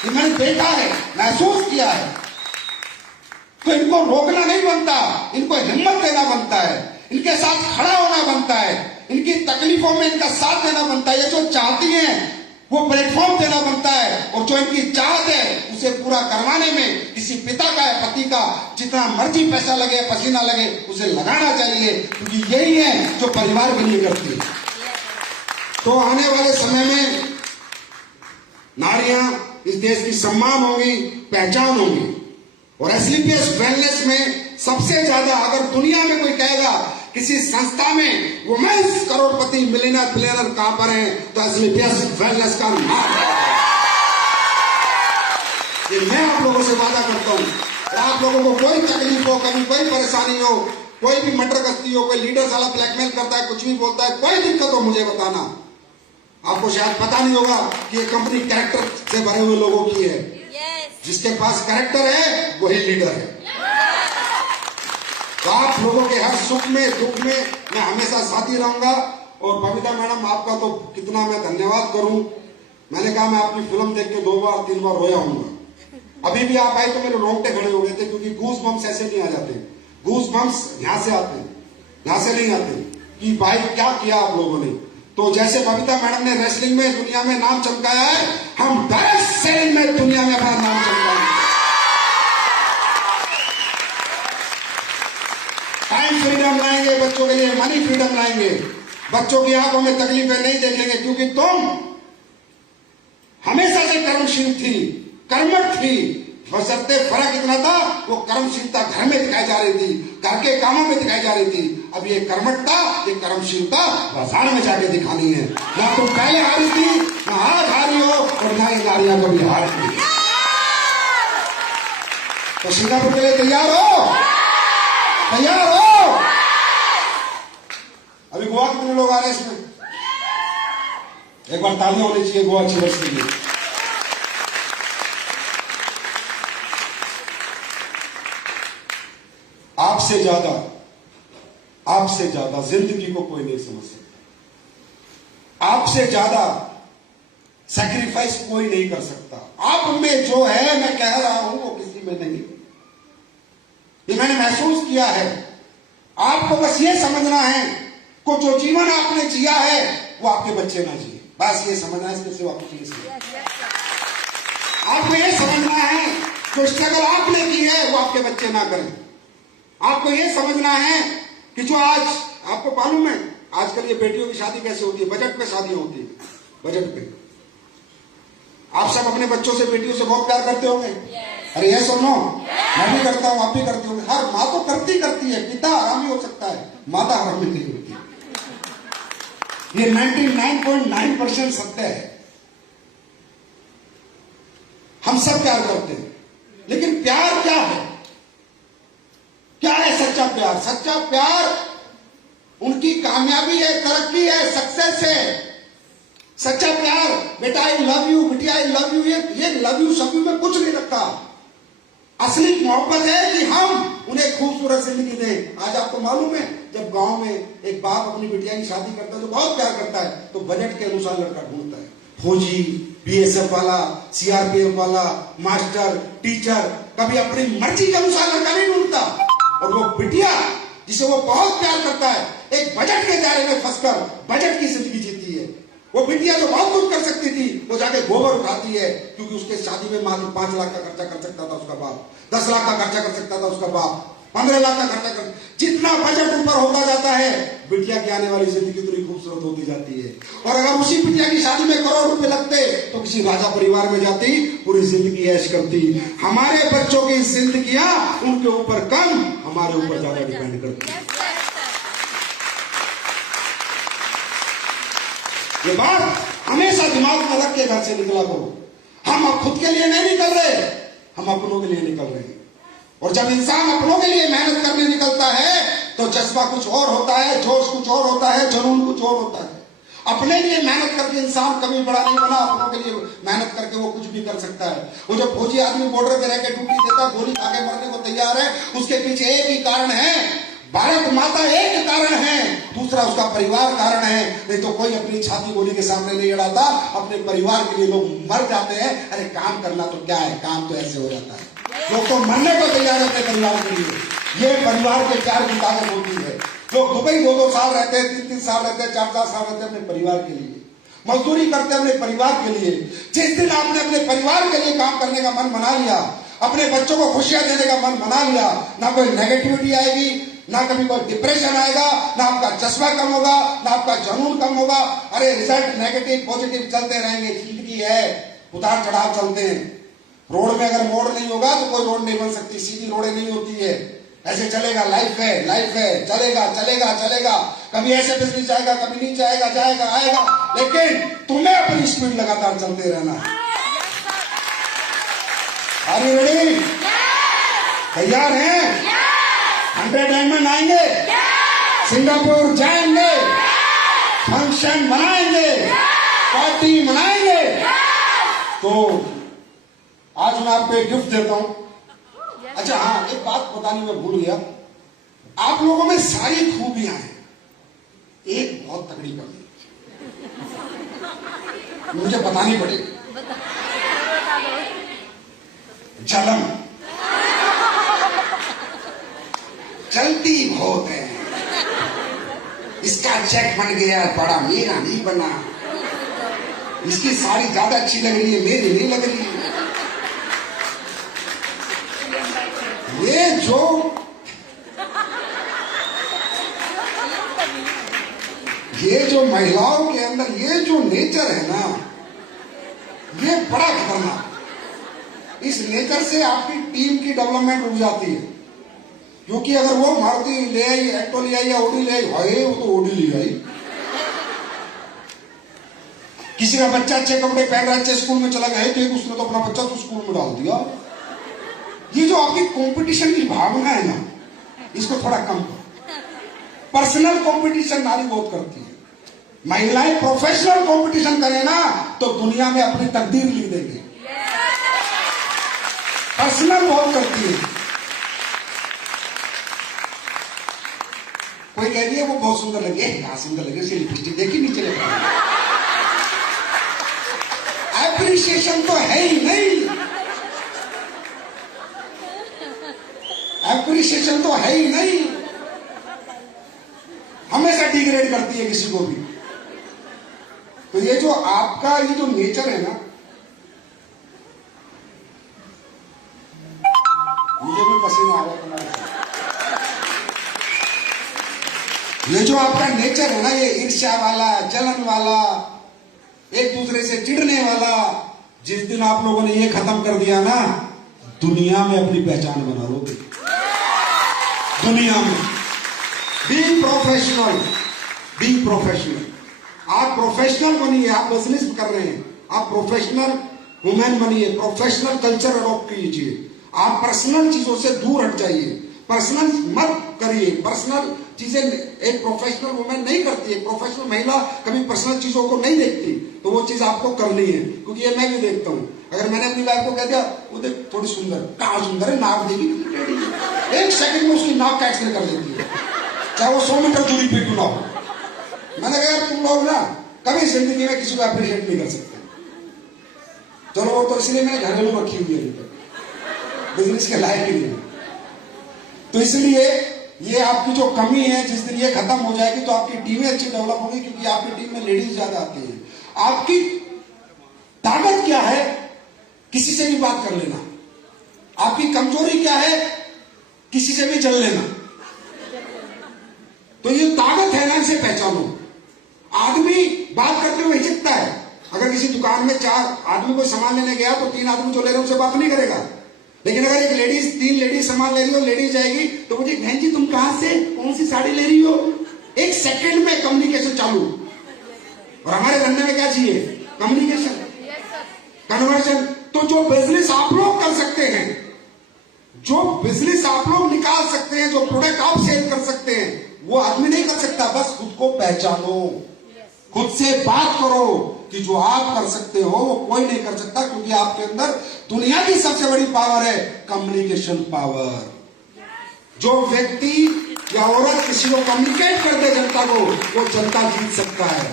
ये मैंने देखा है, महसूस किया है। तो इनको रोकना नहीं बनता, इनको हिम्मत देना बनता है, इनके साथ खड़ा होना बनता है, इनकी तकलीफों में इनका साथ देना बनता है। ये जो चाहती हैं वो प्लेटफॉर्म देना बनता है, और जो इनकी चाहत है उसे पूरा करवाने में किसी पिता का है, पति का जितना मर्जी पैसा लगे, पसीना लगे, उसे लगाना चाहिए, क्योंकि यही है जो परिवार के लिए करती है। तो आने वाले समय में नारियां इस देश की सम्मान होंगी, पहचान होंगी। और एसलीपीएस वेलनेस में सबसे ज्यादा, अगर दुनिया में कोई कहेगा किसी संस्था में वुमेन्स करोड़पति मिलियनर प्लेयर कहां पर है, तो एसलीपीएस वेलनेस का नाम है। ये मैं आप लोगों से वादा करता हूं। और आप लोगों को कोई तकलीफ हो, कभी कोई परेशानी हो, कोई भी मटर गश्ती हो, कोई लीडर साला ब्लैकमेल करता है, कुछ भी बोलता है, कोई दिक्कत हो मुझे बताना। आपको शायद पता नहीं होगा कि ये कंपनी कैरेक्टर से भरे हुए लोगों की है। जिसके पास कैरेक्टर है वही लीडर है। तो आप लोगों के हर सुख में, दुख में मैं हमेशा साथी रहूंगा। और बबीता मैडम, आपका तो कितना मैं धन्यवाद करूं। मैंने कहा मैं आपकी फिल्म देख के 2 बार 3 बार रोया हूंगा। अभी भी आप आए तो मेरे रोंगटे खड़े हो गए थे, क्योंकि गूस बम्स ऐसे नहीं आ जाते। गूस बम्स यहां से आते हैं, यहां से नहीं आते कि भाई क्या किया आप लोगों ने। तो जैसे बबीता मैडम ने रेसलिंग में दुनिया में नाम चमकाया है, हम डायरेक्ट सेलिंग में दुनिया में अपना नाम चमकाएंगे। टाइम फ्रीडम लाएंगे बच्चों के लिए, मनी फ्रीडम लाएंगे। बच्चों की आंखों में तकलीफें नहीं देखेंगे, क्योंकि तुम हमेशा से कर्मशील थी, कर्मठ थी। बशर्ते फर्क इतना था, वो कर्मशीलता घर में दिखाई जा रही थी, घर के कामों में दिखाई जा रही थी। अब ये कर्मठता, ये कर्मशीलता बाजार में जाके दिखानी है। ना तुम पहले हारी थी, ना आज हारी हो, और ना ये नारियां कभी हारती। तो सिंगापुर के लिए तैयार हो? तैयार हो? अभी गोवा कितने लोग आ रहे हैं इसमें? एक बार तालियां होनी चाहिए गोवा चिवर्स के लिए। आपसे ज्यादा जिंदगी को कोई नहीं समझ सकता। आपसे ज्यादा सैक्रिफाइस कोई नहीं कर सकता। आप में जो है, मैं कह रहा हूं, वो किसी में नहीं। ये मैंने महसूस किया है। आपको बस ये समझना है को जो जीवन आपने जिया है वो आपके बच्चे ना जिए, बस ये समझना है। इसके सिवा कुछ नहीं। आपको ये समझना है जो स्ट्रगल आपने की है वो आपके बच्चे ना करें। आपको ये समझना है कि जो आज आपको मालूम है आजकल ये बेटियों की शादी कैसे होती है, बजट पे शादियां होती है, बजट पे। आप सब अपने बच्चों से, बेटियों से बहुत प्यार करते होंगे। अरे ये सुनो, मैं भी करता हूं, आप भी करते होंगे। हर माँ तो करती है, पिता हरामी हो सकता है, माता हरामी नहीं होती। ये 99.9% सत्य है। हम सब प्यार करते हैं, लेकिन प्यार क्या है? क्या है सच्चा प्यार? सच्चा प्यार उनकी कामयाबी है, तरक्की है, सक्सेस है। सच्चा प्यार, बेटा आई लव यू, बेटी आई लव यू, ये लव यू सब में कुछ नहीं रखा। असली मोहब्बत है कि हम उन्हें खूबसूरत जिंदगी दें। आज आपको मालूम है, जब गांव में एक बाप अपनी बिटिया की शादी करता है तो बहुत प्यार करता है, तो बजट के अनुसार लड़का ढूंढता है। फौजी, बीएसएफ वाला, सीआरपीएफ वाला, मास्टर, टीचर, कभी अपनी मर्जी के अनुसार लड़का नहीं ढूंढता। और वो बिटिया जिसे वो बहुत प्यार करता है, एक बजट के दायरे में फंसकर बजट की जिंदगी जीती है। वो बिटिया जो बहुत कुछ कर सकती थी वो जाके गोबर उठाती है, क्योंकि उसके शादी में मात्र 5 लाख का खर्चा कर सकता था उसका बाप, 10 लाख का खर्चा कर सकता था उसका बाप, 15 लाख का खर्चा कर, जितना बजट ऊपर होता जाता है बिटिया की आने वाली जिंदगी उतनी खूबसूरत होती जाती है। और अगर उसी बिटिया की शादी में करोड़ रुपए लगते तो किसी राजा परिवार में जाती, पूरी जिंदगी ऐश करती। हमारे बच्चों की जिंदगियां उनके ऊपर कम, हमारे ऊपर ज्यादा डिपेंड करती है। ये बात हमेशा दिमाग में रख के घर से निकला करो। हम अब खुद के लिए नहीं निकल रहे, हम अपनों के लिए निकल रहे हैं। और जब इंसान अपनों के लिए मेहनत करने निकलता है तो जज्बा कुछ और होता है, जोश कुछ और होता है, जुनून कुछ और होता है। अपने लिए मेहनत करके इंसान कभी बड़ा नहीं बना, अपनों के लिए मेहनत करके वो कुछ भी कर सकता है। वो जो फौजी आदमी बॉर्डर पे रह के ड्यूटी देता, गोली खा के मरने को तैयार है, उसके पीछे एक ही कारण है, भारत माता एक कारण है, दूसरा उसका परिवार कारण है। नहीं तो कोई अपनी छाती गोली के सामने नहीं अड़ाता, अपने परिवार के लिए लोग मर जाते हैं। अरे काम करना तो क्या है, काम तो ऐसे हो जाता है। लोग तो मरने को तैयार रहते हैं परिवार के लिए। ये परिवार के प्यार की ताकत होती है। लोग दुबई 2-2 साल रहते हैं, 3-3 साल रहते हैं, 4-4 साल रहते हैं अपने परिवार के लिए, मजदूरी करते हैं अपने परिवार के लिए। जिस दिन आपने अपने परिवार के लिए काम करने का मन बना लिया, अपने बच्चों को खुशियां देने का मन बना लिया, ना कोई नेगेटिविटी आएगी, ना कभी कोई डिप्रेशन आएगा, ना आपका जज्बा कम होगा, ना आपका जुनून कम होगा। अरे रिजल्ट नेगेटिव पॉजिटिव चलते रहेंगे, जिंदगी है, उतार चढ़ाव चलते हैं। रोड में अगर मोड़ नहीं होगा तो कोई रोड नहीं बन सकती, सीधी रोडें नहीं होती है। ऐसे चलेगा, लाइफ है, लाइफ है, चलेगा चलेगा चलेगा। कभी ऐसे बिजनेस जाएगा, कभी नहीं जाएगा, जाएगा आएगा, लेकिन तुम्हें अपनी स्पीड लगातार चलते रहना है। Are you ready? तैयार हैं? 100 डायमंड आएंगे, सिंगापुर जाएंगे, फंक्शन मनाएंगे, पार्टी मनाएंगे। तो आज मैं आपको एक गिफ्ट देता हूं। अच्छा हाँ, एक बात बतानी मैं भूल गया, आप लोगों में सारी खूबियां हैं, एक बहुत तगड़ी कमी मुझे बतानी पड़ेगी, जलन। जल्दी बहुत है, इसका चेक बन गया बड़ा, मेरा नहीं बना, इसकी साड़ी ज्यादा अच्छी लग रही है, मेरी नहीं लग रही है। ये जो महिलाओं के अंदर ये जो नेचर है ना, ये बड़ा खतरनाक। इस नेचर से आपकी टीम की डेवलपमेंट रुक जाती है, क्योंकि अगर वो मारुति ले आई, एक्टो ले आई या ओडी ले आई, हाय वो तो ओडी ले आई। किसी का बच्चा अच्छे कपड़े पहन रहा है, अच्छे स्कूल में चला गया, तो उसने तो अपना बच्चा तो स्कूल में डाल दिया। ये जो आपकी कंपटीशन की भावना है ना, इसको थोड़ा कम करो। पर्सनल कंपटीशन नारी बहुत करती है। महिलाएं प्रोफेशनल कंपटीशन करें ना तो दुनिया में अपनी तकदीर लिख देंगे। पर्सनल बहुत करती है। कोई कह दिया वो बहुत सुंदर लगी, क्या सुंदर लगी, उसकी लिपस्टिक देखी नीचे लगा। एप्रिसिएशन तो है ही नहीं, एप्रिसिएशन तो है ही नहीं, हमेशा डिग्रेड करती है किसी को भी। तो ये जो आपका ये जो नेचर है ना, मुझे भी पसीना आ रहा है तुम्हारे। ये जो आपका नेचर है ना, ये ईर्ष्या वाला, जलन वाला, एक दूसरे से चिढ़ने वाला, जिस दिन आप लोगों ने ये खत्म कर दिया ना, दुनिया में अपनी पहचान बना लोगे। दुनिया में बी प्रोफेशनल, बी प्रोफेशनल। आप प्रोफेशनल बनिए, आप बिजनेस कर रहे हैं, आप प्रोफेशनल वुमेन बनिए, प्रोफेशनल कल्चर अडॉप्ट कीजिए। आप पर्सनल चीजों से दूर हट जाइए, पर्सनल मत करिए। पर्सनल चीजें एक प्रोफेशनल वुमेन नहीं करती है, प्रोफेशनल महिला कभी पर्सनल चीजों को नहीं देखती, तो वो चीज आपको करनी है। क्योंकि ये मैं भी देखता हूं, अगर मैंने अपनी वाइफ को कह दिया वो देख थोड़ी सुंदर, कहाँ सुंदर है, नाक देखी, एक सेकंड में उसकी नाक कैच कर लेती है, चाहे वो 100 मीटर दूरी पे क्यों ना हो। मैंने कहा यार तुम लोग ना कभी जिंदगी में किसी को अप्रिशिएट नहीं कर सकते। चलो वो तो इसलिए मैंने घरेलू रखी हुई है, बिजनेस के लायक ही नहीं। तो इसलिए ये आपकी जो कमी है, जिस दिन ये खत्म हो जाएगी तो आपकी टीमें अच्छी डेवलप होगी, क्योंकि आपकी टीम में लेडीज ज्यादा आती हैं। आपकी ताकत क्या है? किसी से भी बात कर लेना। आपकी कमजोरी क्या है? किसी से भी चल लेना। तो ये ताकत है ना, इसे पहचानो। आदमी बात करते हुए हिचकता है। अगर किसी दुकान में 4 आदमी कोई सामान लेने गया तो 3 आदमी जो ले रहे हैं उससे बात नहीं करेगा। लेकिन अगर एक लेडीज 3 लेडीज सामान ले रही हो, लेडीज जाएगी तो मुझे, बहन जी तुम कहां से, कौन सी साड़ी ले रही हो, 1 सेकंड में कम्युनिकेशन चालू। और हमारे धंधे में क्या चाहिए? Communication, conversion. तो जो बिजनेस आप लोग कर सकते हैं, जो बिजनेस आप लोग निकाल सकते हैं, जो प्रोडक्ट आप सेल कर सकते हैं, वो आदमी नहीं कर सकता। बस खुद को पहचानो, खुद से बात करो कि जो आप कर सकते हो वो कोई नहीं कर सकता, क्योंकि आपके अंदर दुनिया की सबसे बड़ी पावर है कम्युनिकेशन पावर। जो व्यक्ति या औरत किसी को कम्युनिकेट कर दे जनता को, वो जनता जीत सकता है।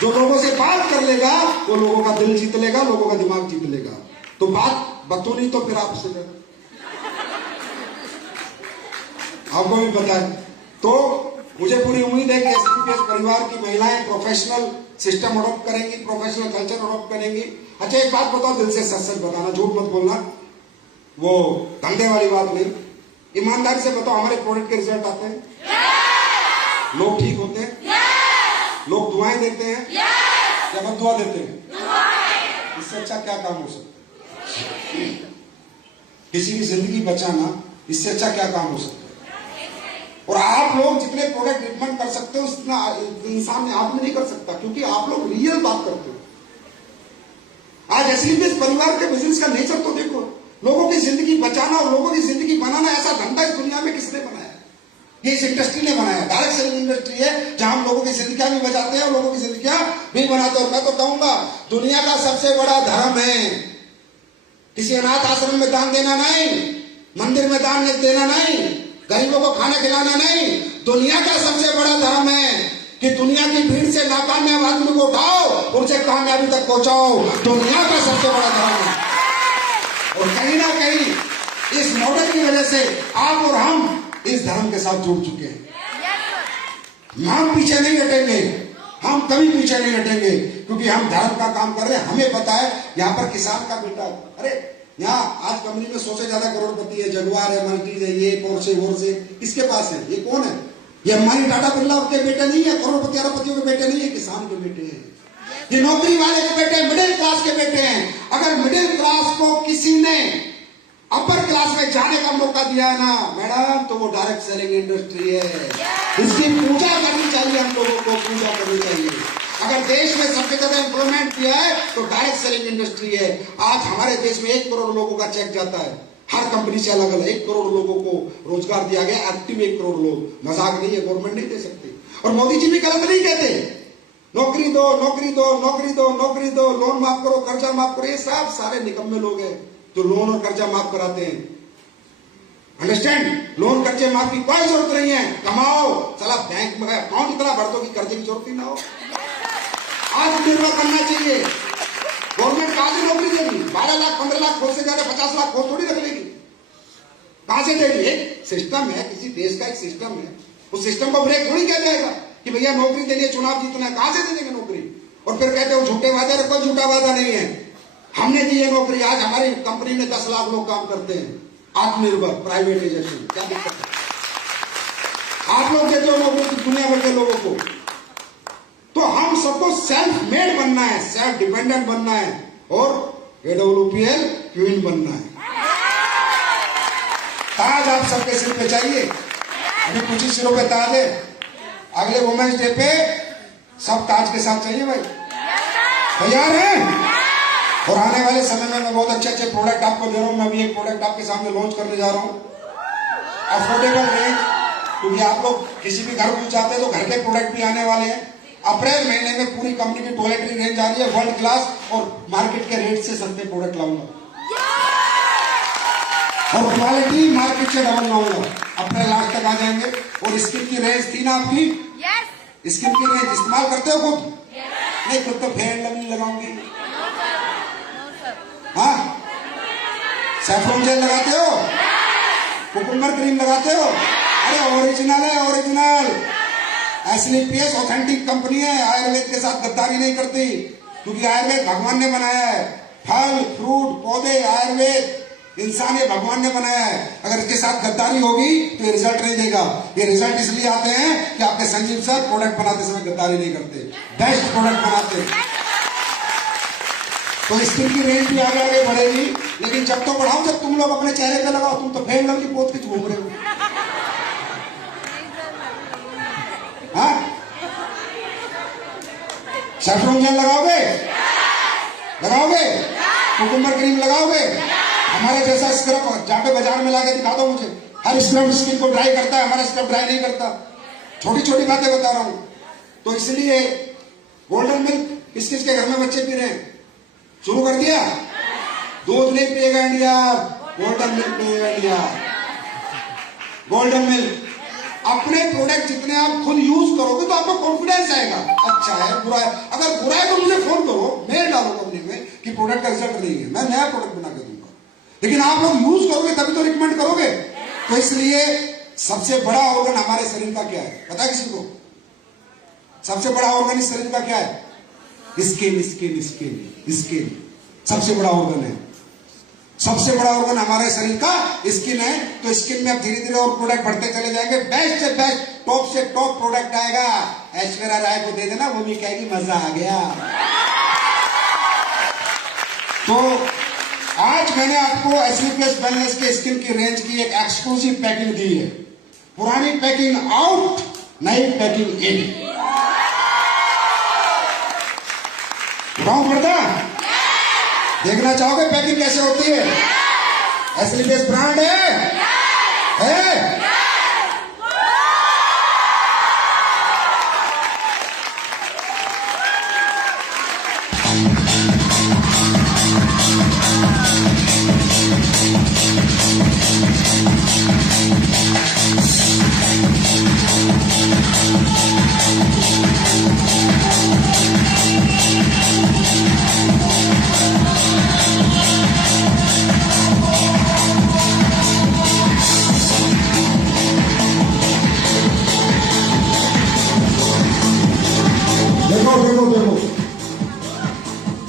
जो लोगों से बात कर लेगा वो लोगों का दिल जीत लेगा, लोगों का दिमाग जीत लेगा। तो बात बतूनी तो फिर आपसे आपको भी पता है। तो मुझे पूरी उम्मीद है कि एसपीपीएस परिवार की महिलाएं प्रोफेशनल सिस्टम अडॉप्ट करेंगी, प्रोफेशनल कल्चर अडॉप्ट करेंगी। अच्छा एक बात बताओ, दिल से सच सच बताना, झूठ मत बोलना, वो धंधे वाली बात नहीं। ईमानदारी से बताओ, हमारे प्रोडक्ट के रिजल्ट आते हैं? लोग ठीक होते हैं? लोग दुआएं देते हैं? या बददुआ देते हैं? इससे अच्छा क्या काम हो सकता है? किसी की जिंदगी बचाना, इससे अच्छा क्या काम हो सकता है? और आप लोग जितने प्रोडक्ट ट्रीटमेंट कर सकते हो उतना इंसान आदमी नहीं कर सकता, क्योंकि आप लोग रियल बात करते हो। आज एसपीपीएस परिवार के बिजनेस का नेचर तो देखो, लोगों की जिंदगी बचाना और लोगों की जिंदगी बनाना। ऐसा धंधा इस दुनिया में किसने बनाया? ये इस इंडस्ट्री ने बनाया। डायरेक्ट सेलिंग इंडस्ट्री है, जहां हम लोगों की जिंदगियां भी बचाते हैं और लोगों की जिंदगियां भी बनाते हैं। और मैं तो कहूंगा दुनिया का सबसे बड़ा धर्म है किसी अनाथ आश्रम में दान देना नहीं, मंदिर में दान देना नहीं, गरीबों को खाना खिलाना नहीं। दुनिया का सबसे बड़ा धर्म है कि दुनिया की भीड़ से नाकामयाब आदमी को उठाओ, उनसे कामयाबी तक पहुंचाओ। दुनिया का सबसे बड़ा धर्म है। और कहीं ना कहीं इस मॉडल की वजह से आप और हम इस धर्म के साथ जुड़ चुके हैं। हम पीछे नहीं हटेंगे, हम कभी पीछे नहीं हटेंगे, क्योंकि हम धर्म का काम कर रहे हैं। हमें पता है यहाँ पर किसान का बेटा, अरे यहाँ आज कंपनी में 100 से ज्यादा करोड़पति है, जगुआर है, मल्टीज है, ये पोर्शे वोर्शे, किसके पास है? ये कौन है? ये अंबानी टाटा बिरला के बेटे नहीं है, करोड़पति अरबपतियों के बेटे नहीं है, किसान के बेटे हैं। ये नौकरी वाले के बेटे, मिडिल क्लास के बेटे हैं। अगर मिडिल क्लास को किसी ने अपर क्लास में जाने का मौका दिया है ना मैडम, तो वो डायरेक्ट सेलिंग इंडस्ट्री है। इसकी पूजा करनी चाहिए, हम लोगों को पूजा करनी चाहिए। अगर देश में सबसे ज्यादा इंप्रूवमेंट किया है तो डायरेक्ट सेलिंग इंडस्ट्री है। आज हमारे देश में 1 करोड़ लोगों का चेक जाता है, हर कंपनी से अलग अलग 1 करोड़ लोगों को रोजगार दिया गया, एक्टिव 1 करोड़ लोग। मजाक नहीं है, गवर्नमेंट नहीं दे सकती। और मोदी जी भी गलत नहीं कहते, नौकरी दो, नौकरी दो, नौकरी दो, नौकरी दो, लोन माफ करो, कर्जा माफ करो। ये सब सारे निकम्मे लोग हैं जो लोन और कर्जा माफ कराते हैं। अंडरस्टैंड? लोन कर्जे माफ की कोई जरूरत नहीं है। कमाओ, चला बैंक में अकाउंट इतना भर दो कि कर्जे की जरूरत ही ना हो। आत्मनिर्भर करना चाहिए। गवर्नमेंट कहां से नौकरी देगी? 12 लाख 15 लाख खोज से ज्यादा 50 लाख खोज थोड़ी रख लेगी। कहां से देगी? एक सिस्टम है, किसी देश का एक सिस्टम है, उस सिस्टम को ब्रेक थोड़ी किया जाएगा कि भैया नौकरी देनी है, चुनाव जीतना है। कहां से दे देंगे नौकरी? और फिर कहते हो झूठे वादे। कोई झूठा वादा नहीं है, हमने दी है नौकरी। आज हमारी कंपनी में 10 लाख लोग काम करते हैं। आत्मनिर्भर प्राइवेटाइजेशन, क्या दिक्कत है? आप लोग देते हो नौकरी दुनिया भर के लोगों को। तो हम सबको सेल्फ मेड बनना है, सेल्फ डिपेंडेंट बनना है और AWPL क्वीन बनना है। ताज आप सबके सिर पे चाहिए। अभी कुछ ही सिरों पे ताज है, अगले वुमेन्स डे पे सब ताज के साथ चाहिए भाई। तैयार हैं? और आने वाले समय में मैं बहुत अच्छे अच्छे प्रोडक्ट आपको दे रहा हूं। मैं भी एक प्रोडक्ट आपके सामने लॉन्च करने जा रहा हूं, अफोर्डेबल रेंज, क्योंकि आप लोग किसी भी घर को जाते हैं तो घर के प्रोडक्ट भी आने वाले हैं। अप्रैल महीने में पूरी कंपनी की टॉयलेटरी रेंज आ रही है, वर्ल्ड क्लास, और मार्केट के रेट से सस्ते प्रोडक्ट लाऊंगा और क्वालिटी मार्केट से डबल लाऊंगा। अप्रैल लास्ट तक आ जाएंगे। और स्किन की रेंज थी ना आपकी, स्किन की रेंज इस्तेमाल करते हो खुद? नहीं, खुद तो फेयर एंड लवली लगाऊंगी। हाँ, सैफ्रॉन जेल लगाते हो? कुकुम्बर क्रीम लगाते हो? ओरिजिनल है, ओरिजिनल। एसलीपीएस ऑथेंटिक कंपनी है, आयुर्वेद के साथ गद्दारी नहीं करती, क्योंकि आयुर्वेद भगवान ने बनाया है। फल फ्रूट पौधे आयुर्वेद इंसान ये भगवान ने बनाया है। अगर इसके साथ गद्दारी होगी तो ये रिजल्ट नहीं देगा। ये रिजल्ट इसलिए आते हैं कि आपके संजीव सर प्रोडक्ट बनाते समय गद्दारी नहीं करते, बेस्ट प्रोडक्ट बनाते हैं। तो स्किन की रेंज भी आगे आगे बढ़ेगी, लेकिन जब तो बढ़ाओ जब तुम लोग अपने चेहरे पे लगाओ। तुम तो फेल की पोत के घूम रहे हो। हाँ, सैफ्रॉन जेल लगाओगे, लगाओगे, कुकुम्बर क्रीम लगाओगे, हमारे जैसा स्क्रब जाके बाजार में लाके दिखा दो मुझे। हर स्क्रब स्किन को ड्राई करता है, हमारा स्क्रब ड्राई नहीं करता। छोटी छोटी बातें बता रहा हूं। तो इसलिए गोल्डन मिल्क किस किस के घर में बच्चे पी रहे हैं? शुरू कर दिया। दूध नहीं पिएगा इंडिया, गोल्डन मिल्क पिएगा इंडिया। Golden milk. अपने प्रोडक्ट जितने आप खुद यूज करोगे तो आपको कॉन्फिडेंस आएगा। अच्छा है, बुरा है, अगर बुरा है तो मुझे फोन करो, मेल डालो कंपनी में कि प्रोडक्ट का रिजल्ट नहीं है, मैं नया प्रोडक्ट बना के दूंगा। लेकिन आप लोग यूज करोगे तभी तो रिकमेंड करोगे। तो इसलिए सबसे बड़ा ऑर्गन हमारे शरीर का क्या है पता है किसी को? सबसे बड़ा ऑर्गन इस शरीर का क्या है? स्किन, स्किन, स्किन, स्किन सबसे बड़ा ऑर्गन है। सबसे बड़ा ऑर्गन हमारे शरीर का स्किन है। तो स्किन में अब धीरे धीरे और प्रोडक्ट बढ़ते चले जाएंगे। बेस्ट से बेस्ट, टॉप से टॉप प्रोडक्ट आएगा। ऐश्वर्या राय को दे देना, वो भी कहेगी मजा आ गया। तो आज मैंने आपको एसलीपीएस वेलनेस के स्किन की रेंज की एक एक्सक्लूसिव पैकिंग दी है। पुरानी पैकिंग आउट, नई पैकिंग इन। उठाऊं पर्दा? देखना चाहोगे पैकिंग कैसे होती है? एसलीपीएस ब्रांड है? देखो देखो,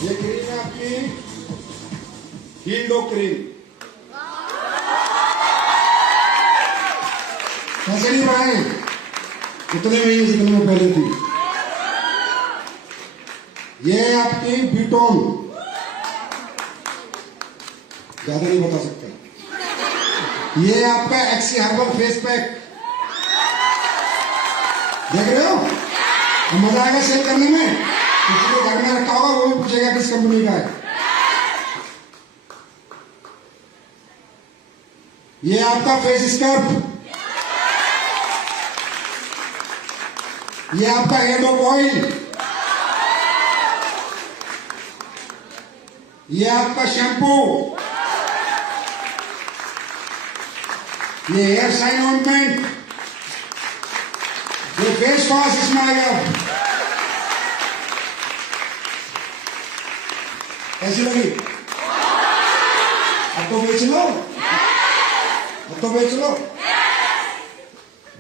ये क्रीम है आपकी हील्डो क्रीम। कैसे नहीं बनाए? कितने महीने से में पहले थी। ये आपकी बीटोन, ज्यादा नहीं बता सकता। ये आपका एक्सी हर्बल फेस पैक, देख रहे हो? मजा आएगा सेल करने में। किसी के घर में रखा होगा वो भी पूछेगा किस कंपनी का है। ये आपका फेस स्क्रब, ये आपका हेड ऑफ ऑयल, ये आपका शैम्पू, ये हेयर शाइन ऑइंटमेंट, ये फेस वॉश इसमें आ गया। कैसी लगी? अब तो बेच लो, अब तो बेच लो।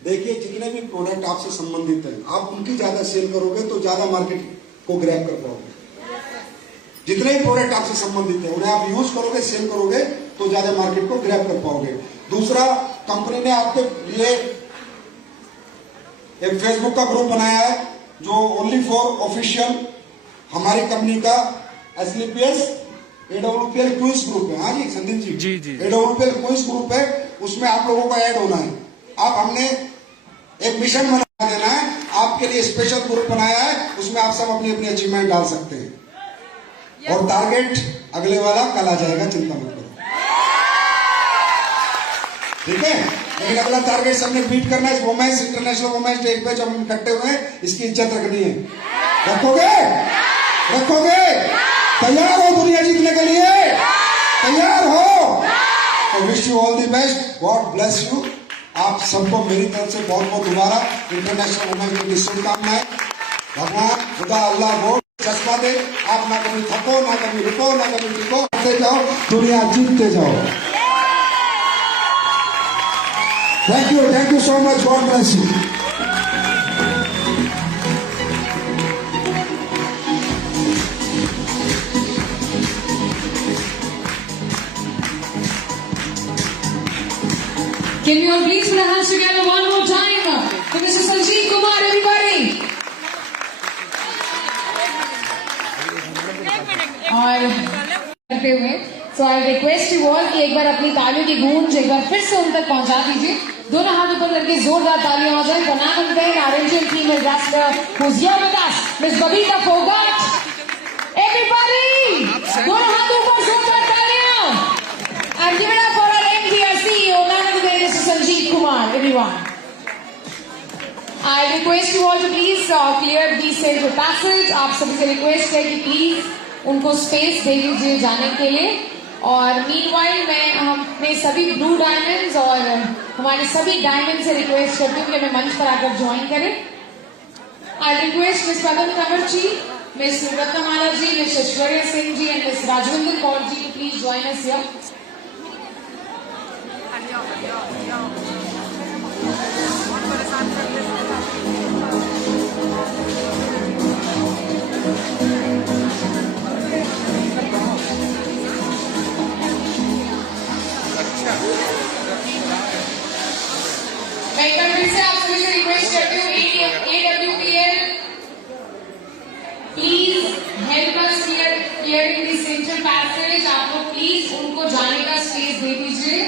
देखिए जितने भी प्रोडक्ट आपसे संबंधित हैं, आप उनकी ज्यादा सेल करोगे तो ज्यादा मार्केट को ग्रैब कर पाओगे। जितने भी प्रोडक्ट आपसे संबंधित है उन्हें आप यूज करोगे, सेल करोगे तो ज्यादा मार्केट को ग्रैब कर पाओगे। दूसरा, कंपनी ने आपके लिए एक फेसबुक का ग्रुप बनाया है जो ओनली फॉर ऑफिशियल हमारी कंपनी का एसलीपीएस एडब्ल्यूपीएल क्विज ग्रुप है। हाँ जी Sandeep ji, AWPL quiz group है, उसमें आप लोगों को ऐड होना है। आप हमने एक मिशन बना देना है, आपके लिए स्पेशल ग्रुप बनाया है, उसमें आप सब अपनी अपनी अचीवमेंट डाल सकते हैं। और टारगेट अगले वाला कल आ जाएगा, चिंता मत करो, ठीक है? लेकिन अगला टारगेट सबने बीट करना है। वुमेन्स इंटरनेशनल वुमेन्स डे पे जब हम इकट्ठे हुए हैं, इसकी इज्जत रखनी है। रखोगे? रखोगे? तैयार हो दुनिया जीतने के लिए? तैयार हो? तो wish you all the best, God bless you. आप सबको मेरी तरफ से बहुत बहुत दोबारा इंटरनेशनल वुमेन्स डे की शुभकामनाएं। भगवान खुदा अल्लाह गॉड चश्मा दे, आप ना कभी थको, ना कभी रुको, ना कभी टिको, करते जाओ, दुनिया जीतते जाओ। Thank you so much. God bless you. Can you all please put your hands together one more time for Mr. Sanjeev Kumar, everybody? और करते हुए सो आई रिक्वेस्ट यू ऑल कि एक बार अपनी तालियों की गूंज एक बार फिर से उन तक पहुंचा दीजिए। दोनों हाथ ऊपर करके जोरदार तालियां हो जाए। बना करते हैं our Indian female wrestler who's here with us, Miss Babita Phogat. Everybody, दोनों हाथ ऊपर, जोरदार तालियां। And give it up for our MD, our CEO, none other than Mr. Sanjeev Kumar, everyone. I request you all to please clear the central passage. आप सभी से request है कि प्लीज उनको स्पेस दे दीजिए जाने के लिए। और मीनवाइल मैं अपने सभी ब्लू डायमंड्स और हमारे सभी डायमंड से रिक्वेस्ट करती हूँ कि हमें मंच पर आकर ज्वाइन करें। I request miss Padam Kanwar ji, miss Ratnamala ji, miss Aishwarya Singh ji and miss Rajvinder Kaur ji to please join us here. मैं एक बार फिर से आप सभी से रिक्वेस्ट करती हूँ AWPL please help us clear in the central passage. आप लोग प्लीज उनको जाने का स्पेस दे दीजिए।